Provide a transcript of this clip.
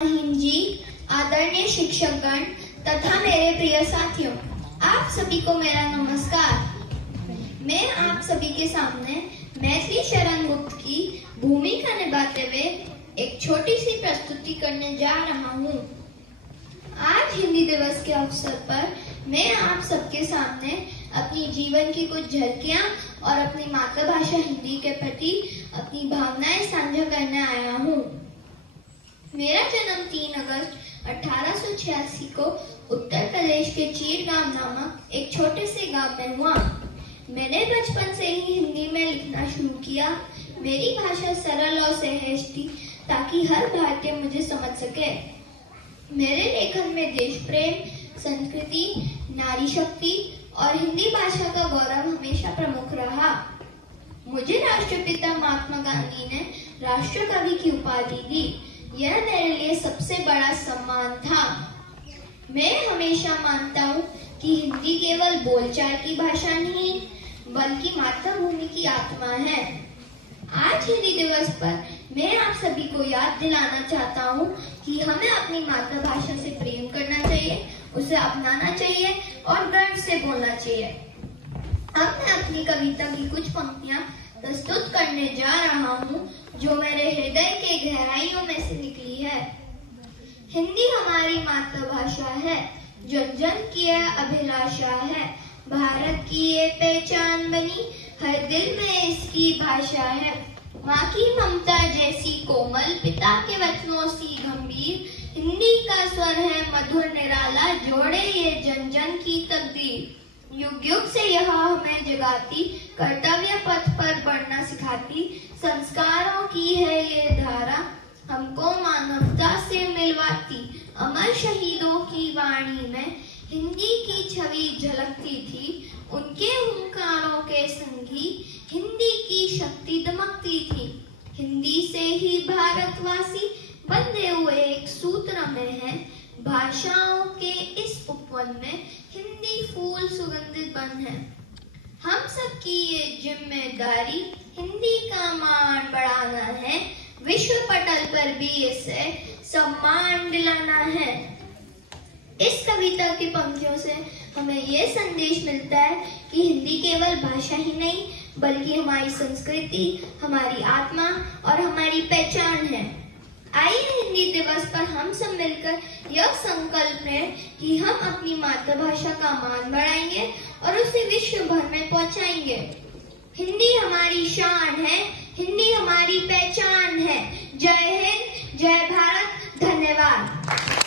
महिम जी, आदरणीय शिक्षकगण तथा मेरे प्रिय साथियों, आप सभी को मेरा नमस्कार। मैं आप सभी के सामने मैथिली शरण गुप्त की भूमिका निभाते हुए एक छोटी सी प्रस्तुति करने जा रहा हूँ। आज हिंदी दिवस के अवसर पर मैं आप सबके सामने अपनी जीवन की कुछ झलकियाँ और अपनी मातृभाषा हिंदी के प्रति अपनी भावनाएं साझा करने आया हूँ। मेरा जन्म 3 अगस्त 1886 को उत्तर प्रदेश के चीरगांव नामक एक छोटे से गांव में हुआ। मैंने बचपन से ही हिंदी में लिखना शुरू किया। मेरी भाषा सरल और सहज थी ताकि हर भारतीय मुझे समझ सके। मेरे लेखन में देश प्रेम, संस्कृति, नारी शक्ति और हिंदी भाषा का गौरव हमेशा प्रमुख रहा। मुझे राष्ट्रपिता महात्मा गांधी ने राष्ट्र कवि की उपाधि दी। यह मेरे लिए सबसे बड़ा सम्मान था। मैं हमेशा मानता हूँ कि हिंदी केवल बोलचाल की भाषा नहीं बल्कि मातृभूमि की आत्मा है। आज हिंदी दिवस पर मैं आप सभी को याद दिलाना चाहता हूँ कि हमें अपनी मातृभाषा से प्रेम करना चाहिए, उसे अपनाना चाहिए और गर्व से बोलना चाहिए। अब मैं अपनी कविता की कुछ पंक्तियाँ प्रस्तुत करने जा रहा हूँ जो मेरे हृदय के गहराइयों में से निकली है। हिंदी हमारी मातृभाषा है, जन जन की यह अभिलाषा है। भारत की ये पहचान बनी, हर दिल में इसकी भाषा है। माँ की ममता जैसी कोमल, पिता के वचनों सी गंभीर, हिंदी का स्वर है मधुर निराला, जोड़े ये जन जन की तकदीर। युग युग से यह हमें जगाती, कर्तव्य पथ पर बढ़ना सिखाती, संस्कारों की है ये धारा, हमको मानवता से मिलवाती। अमर शहीदों की वाणी में हिंदी की छवि झलकती थी, उनके हुंकारों के संगी हिंदी की शक्ति दमकती थी। हिंदी से ही भारतवासी बंधे हुए एक सूत्र में है, भाषाओं के इस उपवन में हिंदी फूल सुगंधित बन है। हम सबकी ये जिम्मेदारी हिंदी का मान बढ़ाना है, विश्व पटल पर भी इसे सम्मान दिलाना है। इस कविता की पंक्तियों से हमें ये संदेश मिलता है कि हिंदी केवल भाषा ही नहीं बल्कि हमारी संस्कृति, हमारी आत्मा और हमारी पहचान है। आइए हिंदी दिवस पर हम सब मिलकर यह संकल्प लें कि हम अपनी मातृभाषा का मान बढ़ाएंगे और उसे विश्व भर में पहुंचाएंगे। हिंदी हमारी शान है, हिंदी हमारी पहचान है। जय हिंद, जय भारत, धन्यवाद।